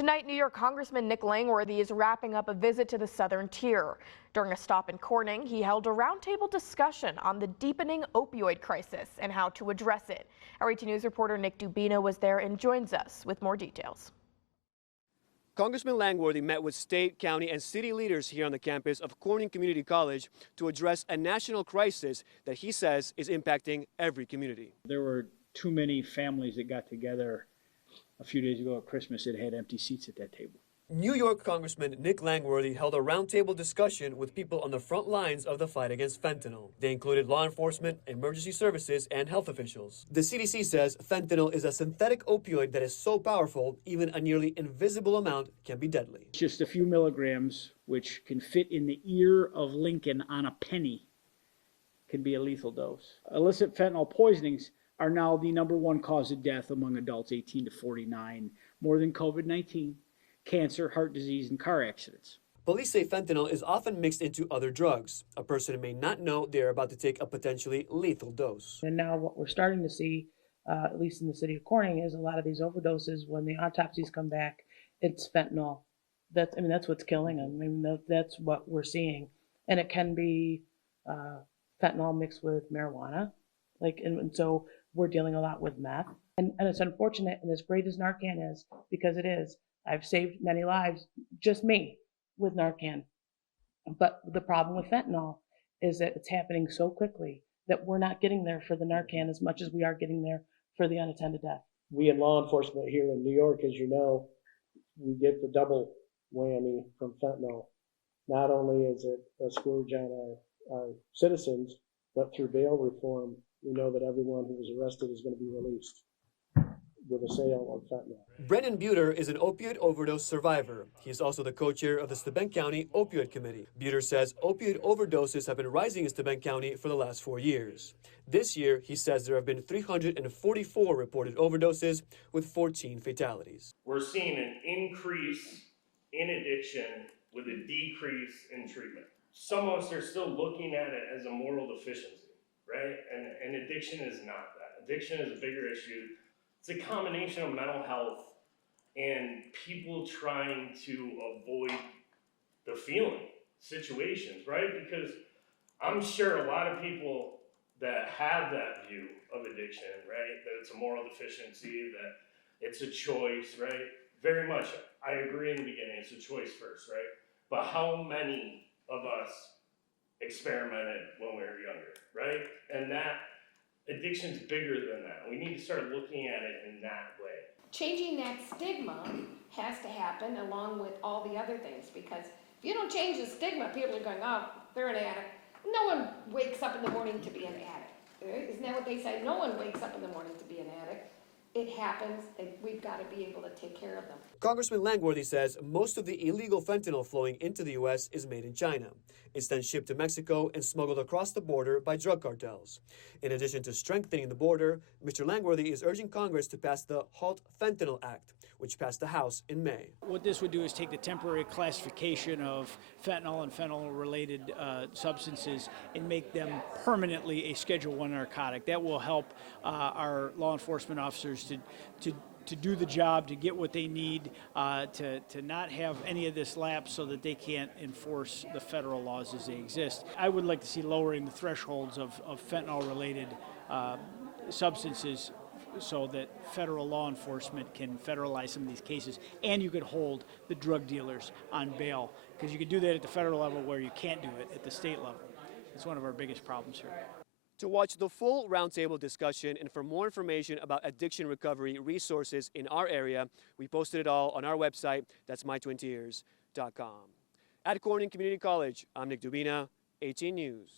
Tonight, New York Congressman Nick Langworthy is wrapping up a visit to the Southern Tier. During a stop in Corning, he held a roundtable discussion on the deepening opioid crisis and how to address it. Our 18 News reporter Nick Dubina was there and joins us with more details. Congressman Langworthy met with state, county, and city leaders here on the campus of Corning Community College to address a national crisis that he says is impacting every community. There were too many families that got together a few days ago at Christmas that had empty seats at that table. New York Congressman Nick Langworthy held a roundtable discussion with people on the front lines of the fight against fentanyl. They included law enforcement, emergency services, and health officials. The CDC says fentanyl is a synthetic opioid that is so powerful, even a nearly invisible amount can be deadly. Just a few milligrams, which can fit in the ear of Lincoln on a penny, can be a lethal dose. Illicit fentanyl poisonings are now the #1 cause of death among adults 18 to 49, more than COVID-19, cancer, heart disease, and car accidents. Police say fentanyl is often mixed into other drugs. A person may not know they're about to take a potentially lethal dose. And now what we're starting to see, at least in the city of Corning, is a lot of these overdoses, when the autopsies come back, it's fentanyl. That's what's killing them. That's what we're seeing. And it can be fentanyl mixed with marijuana. And so we're dealing a lot with meth. And it's unfortunate, and as great as Narcan is, because it is, I've saved many lives, just me, with Narcan. But the problem with fentanyl is that it's happening so quickly that we're not getting there for the Narcan as much as we are getting there for the unattended death. We in law enforcement here in New York, as you know, we get the double whammy from fentanyl. Not only is it a scourge on our citizens, but through bail reform, we know that everyone who was arrested is going to be released with a sale of fentanyl. Brennan Buter is an opioid overdose survivor. He is also the co-chair of the Steuben County Opioid Committee. Buter says opioid overdoses have been rising in Steuben County for the last 4 years. This year, he says there have been 344 reported overdoses with 14 fatalities. We're seeing an increase in addiction with a decrease in treatment. Some of us are still looking at it as a moral deficiency, right? And addiction is not that. Addiction is a bigger issue. It's a combination of mental health and people trying to avoid the feeling situations, right? Because I'm sure a lot of people that have that view of addiction, right, that it's a moral deficiency, that it's a choice, right? Very much, I agree in the beginning, it's a choice first, right? But how many of us experimented when we were younger, right? And that addiction's bigger than that. We need to start looking at it in that way. Changing that stigma has to happen along with all the other things, because if you don't change the stigma, people are going, oh, they're an addict. No one wakes up in the morning to be an addict. Right? Isn't that what they say? No one wakes up in the morning to be an addict. It happens, and we've got to be able to take care of them. Congressman Langworthy says most of the illegal fentanyl flowing into the U.S. is made in China. It's then shipped to Mexico and smuggled across the border by drug cartels. In addition to strengthening the border, Mr. Langworthy is urging Congress to pass the Halt Fentanyl Act, which passed the House in May. What this would do is take the temporary classification of fentanyl and fentanyl-related substances and make them permanently a Schedule I narcotic. That will help our law enforcement officers to do the job, to get what they need, to not have any of this lapse so that they can't enforce the federal laws as they exist. I would like to see lowering the thresholds of fentanyl-related substances so that federal law enforcement can federalize some of these cases, and you could hold the drug dealers on bail, because you could do that at the federal level where you can't do it at the state level. It's one of our biggest problems here. To watch the full roundtable discussion and for more information about addiction recovery resources in our area, we posted it all on our website. That's mytwintears.com. At Corning Community College, I'm Nick Dubina, 18 News.